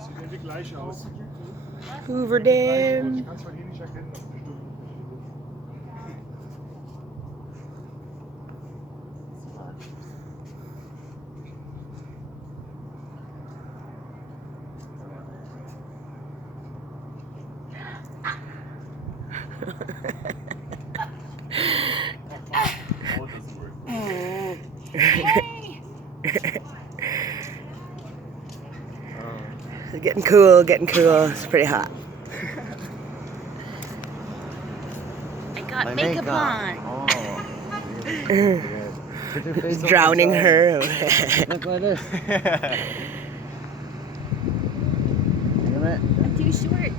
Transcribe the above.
Sieht irgendwie gleich aus. Hoover Dam. Ich kann es von hier nicht erkennen. Oh, it doesn't work. It's getting cool, getting cool. It's pretty hot. I got makeup on. Oh. Put your face Drowning her. Look like this. Damn it. I'm too short.